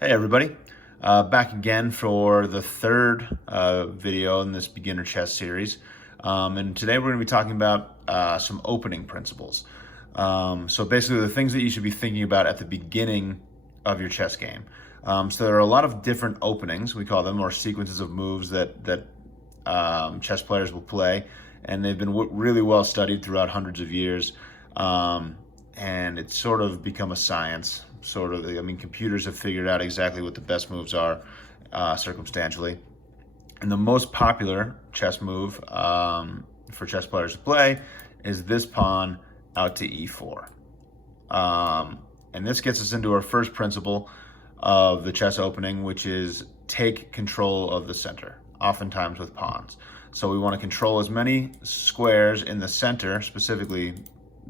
Hey everybody, back again for the third video in this beginner chess series. And today we're going to be talking about some opening principles. So basically the things that you should be thinking about at the beginning of your chess game. So there are a lot of different openings, we call them, or sequences of moves that chess players will play. And they've been really well studied throughout hundreds of years. And it's sort of become a science. Computers have figured out exactly what the best moves are circumstantially. And the most popular chess move for chess players to play is this pawn out to e4. And this gets us into our first principle of the chess opening, which is take control of the center, oftentimes with pawns. So we want to control as many squares in the center, specifically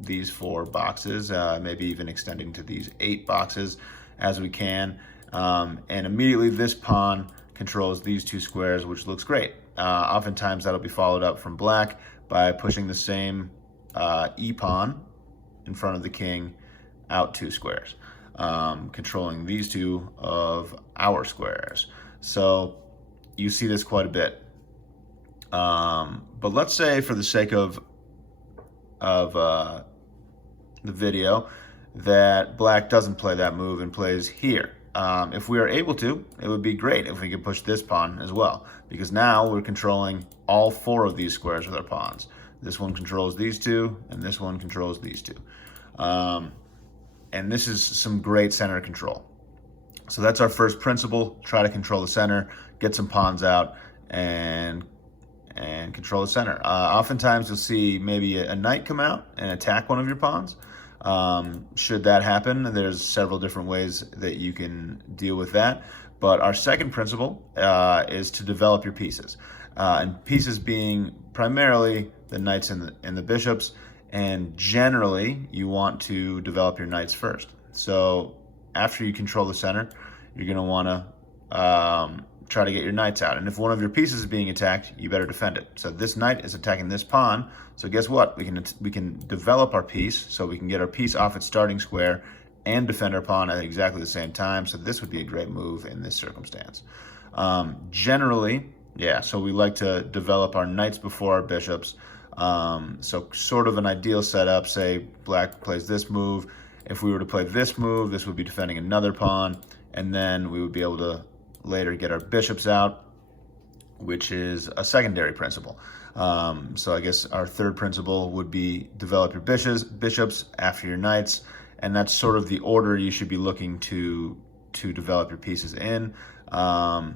these 4 boxes, maybe even extending to these 8 boxes as we can. And immediately this pawn controls these 2 squares, which looks great. Oftentimes that'll be followed up from black by pushing the same e-pawn in front of the king out 2 squares, controlling these 2 of our squares. So you see this quite a bit. But let's say, for the sake of the video, that black doesn't play that move and plays here. If we are able to, it would be great if we could push this pawn as well, because now we're controlling all 4 of these squares with our pawns. This one controls these 2, and this one controls these 2. And this is some great center control. So that's our first principle: try to control the center, get some pawns out, and control the center. Oftentimes you'll see maybe a knight come out and attack one of your pawns. Should that happen, there's several different ways that you can deal with that. But our second principle is to develop your pieces. And pieces being primarily the knights and the bishops. And generally, you want to develop your knights first. So after you control the center, you're going to want to try to get your knights out. And if one of your pieces is being attacked, you better defend it. So this knight is attacking this pawn. So guess what? We can develop our piece, so we can get our piece off its starting square and defend our pawn at exactly the same time. So this would be a great move in this circumstance. Generally, yeah, so we like to develop our knights before our bishops. So sort of an ideal setup, say black plays this move. If we were to play this move, this would be defending another pawn, and then we would be able to later get our bishops out, which is a secondary principle. So I guess our third principle would be develop your bishops after your knights, and that's sort of the order you should be looking to develop your pieces in, and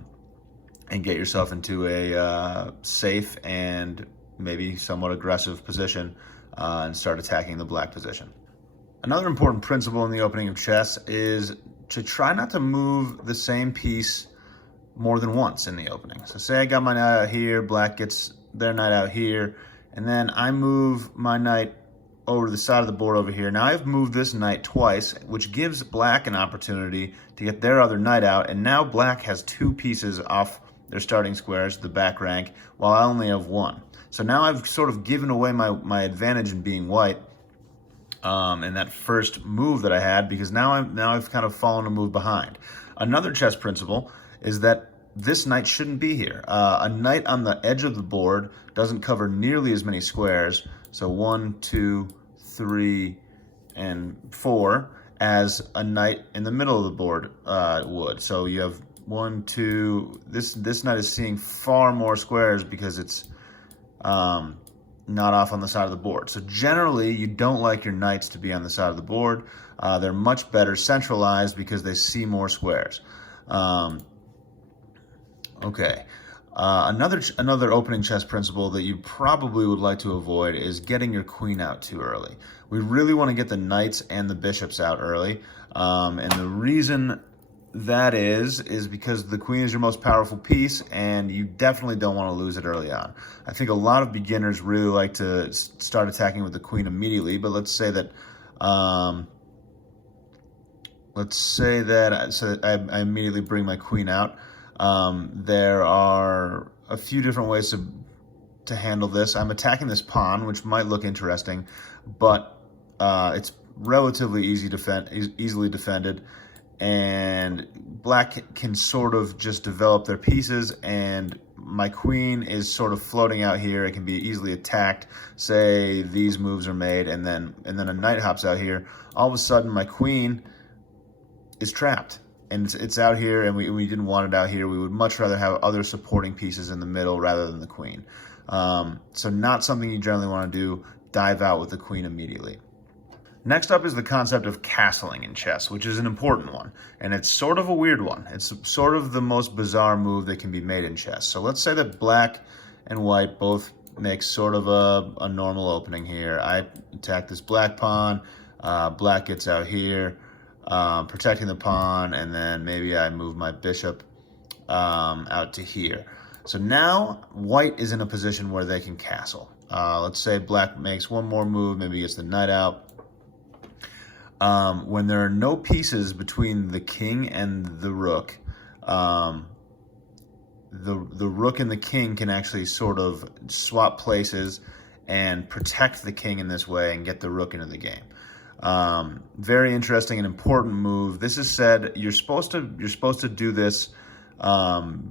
get yourself into a safe and maybe somewhat aggressive position, and start attacking the black position. Another important principle in the opening of chess is to try not to move the same piece more than once in the opening. So say I got my knight out here, black gets their knight out here, and then I move my knight over to the side of the board over here. Now I've moved this knight twice, which gives black an opportunity to get their other knight out, and now black has 2 pieces off their starting squares, the back rank, while I only have 1. So now I've sort of given away my advantage in being white in that first move that I had, because now I've kind of fallen a move behind. Another chess principle is that this knight shouldn't be here. A knight on the edge of the board doesn't cover nearly as many squares, so 1, 2, 3, and 4, as a knight in the middle of the board would. So you have 1, 2, this knight is seeing far more squares because it's not off on the side of the board. So generally, you don't like your knights to be on the side of the board. They're much better centralized because they see more squares. Okay. Another opening chess principle that you probably would like to avoid is getting your queen out too early. We really want to get the knights and the bishops out early. And the reason that is because the queen is your most powerful piece, and you definitely don't want to lose it early on. I think a lot of beginners really like to start attacking with the queen immediately, but let's say that I immediately bring my queen out. There are a few different ways to handle this. I'm attacking this pawn, which might look interesting, but it's relatively easily defended. And black can sort of just develop their pieces, and my queen is sort of floating out here. It can be easily attacked. Say these moves are made, and then a knight hops out here. All of a sudden, my queen is trapped, and it's out here, and we didn't want it out here. We would much rather have other supporting pieces in the middle rather than the queen. So not something you generally want to do. Dive out with the queen immediately. Next up is the concept of castling in chess, which is an important one, and it's sort of a weird one. It's sort of the most bizarre move that can be made in chess. So let's say that black and white both make sort of a normal opening here. I attack this black pawn, black gets out here, protecting the pawn, and then maybe I move my bishop out to here. So now white is in a position where they can castle. Let's say black makes one more move, maybe gets the knight out. When there are no pieces between the king and the rook, the rook and the king can actually sort of swap places and protect the king in this way and get the rook into the game. Very interesting and important move. This is said you're supposed to do this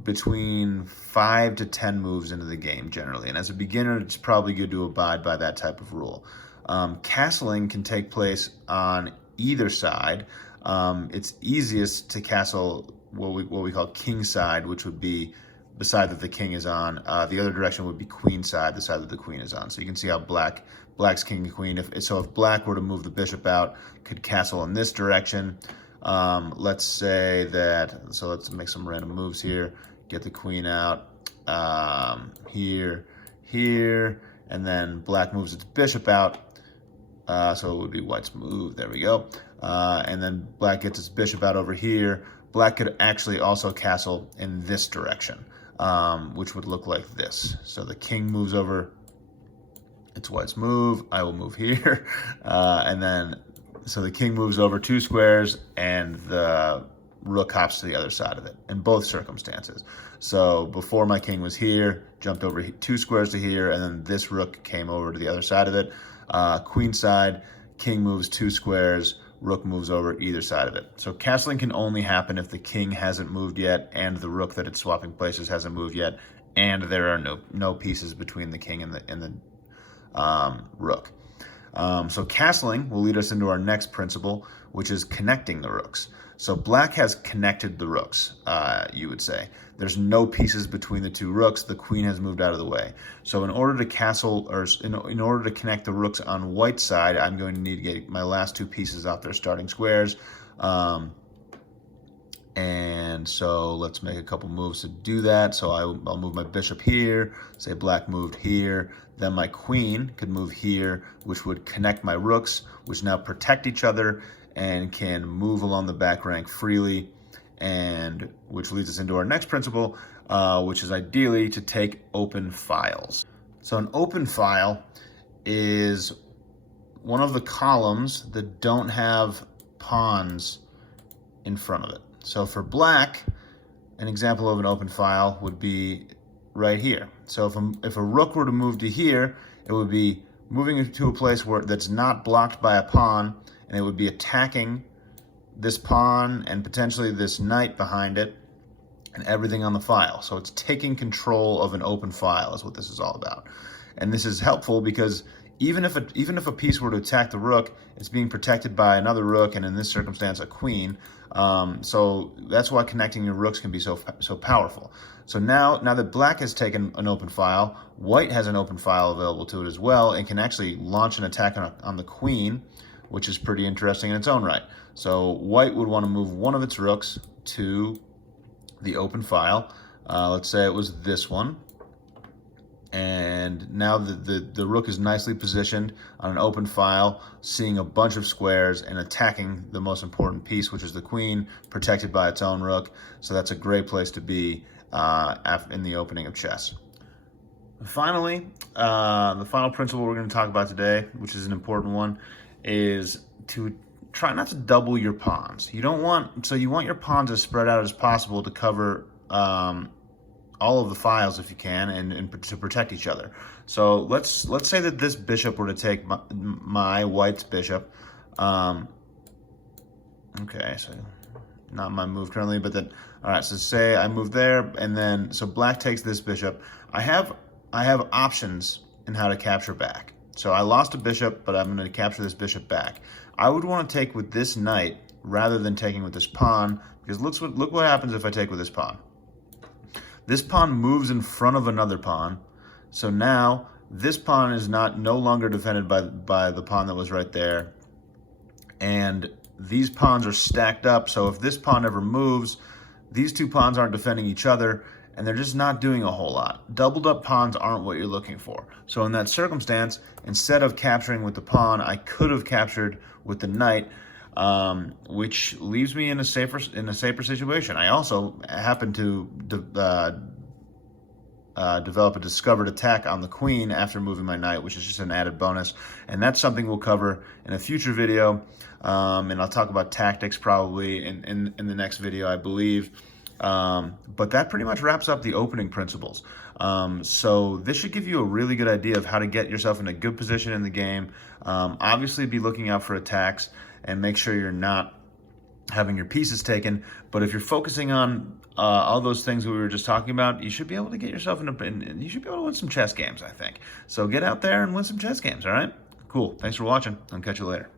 between 5 to 10 moves into the game generally, and as a beginner it's probably good to abide by that type of rule. Castling can take place on either side. It's easiest to castle what we call king side, which would be the side that the king is on. The other direction would be queen side, the side that the queen is on. So you can see how black's king and queen. If black were to move the bishop out, could castle in this direction. Let's say that, so let's make some random moves here. Get the queen out here, and then black moves its bishop out. So it would be white's move. There we go. And then black gets its bishop out over here. Black could actually also castle in this direction, which would look like this. So the king moves over. It's white's move. I will move here. And then, so the king moves over 2 squares, and the rook hops to the other side of it in both circumstances. So before my king was here, jumped over 2 squares to here, and then this rook came over to the other side of it. Queen side, king moves 2 squares, rook moves over either side of it. So castling can only happen if the king hasn't moved yet, and the rook that it's swapping places hasn't moved yet, and there are no pieces between the king and the rook. So castling will lead us into our next principle, which is connecting the rooks. So black has connected the rooks, you would say. There's no pieces between the 2 rooks. The queen has moved out of the way. So in order to castle, or in order to connect the rooks on white's side, I'm going to need to get my last 2 pieces off their starting squares. And so let's make a couple moves to do that. So I'll move my bishop here, say black moved here, then my queen could move here, which would connect my rooks, which now protect each other and can move along the back rank freely, and which leads us into our next principle, which is ideally to take open files. So an open file is one of the columns that don't have pawns in front of it. So for black, an example of an open file would be right here. So if a rook were to move to here, it would be moving to a place that's not blocked by a pawn, and it would be attacking this pawn and potentially this knight behind it and everything on the file. So it's taking control of an open file is what this is all about. And this is helpful because even if a piece were to attack the rook, it's being protected by another rook, and in this circumstance, a queen. So that's why connecting your rooks can be so powerful. So now that black has taken an open file, white has an open file available to it as well, and can actually launch an attack on the queen, which is pretty interesting in its own right. So white would want to move one of its rooks to the open file. Let's say it was this one. And now the rook is nicely positioned on an open file, seeing a bunch of squares and attacking the most important piece, which is the queen, protected by its own rook. So that's a great place to be in the opening of chess. Finally, the final principle we're going to talk about today, which is an important one, is to try not to double your pawns. You want your pawns as spread out as possible to cover all of the files if you can, and to protect each other. So let's say that this bishop were to take my white's bishop. Okay, so not my move currently, but then, all right, so say I move there, and then, so black takes this bishop. I have options in how to capture back. So I lost a bishop, but I'm going to capture this bishop back. I would want to take with this knight rather than taking with this pawn, because look what happens if I take with this pawn. This pawn moves in front of another pawn, so now this pawn is no longer defended by the pawn that was right there, and these pawns are stacked up, so if this pawn ever moves, these two pawns aren't defending each other, and they're just not doing a whole lot. Doubled up pawns aren't what you're looking for. So in that circumstance, instead of capturing with the pawn, I could have captured with the knight, which leaves me in a safer situation. I also happen to develop a discovered attack on the queen after moving my knight, which is just an added bonus, and that's something we'll cover in a future video, and I'll talk about tactics probably in the next video, I believe. But that pretty much wraps up the opening principles. So this should give you a really good idea of how to get yourself in a good position in the game. Obviously be looking out for attacks and make sure you're not having your pieces taken. But if you're focusing on all those things we were just talking about, you should be able to get yourself you should be able to win some chess games, I think. So get out there and win some chess games, all right? Cool. Thanks for watching. I'll catch you later.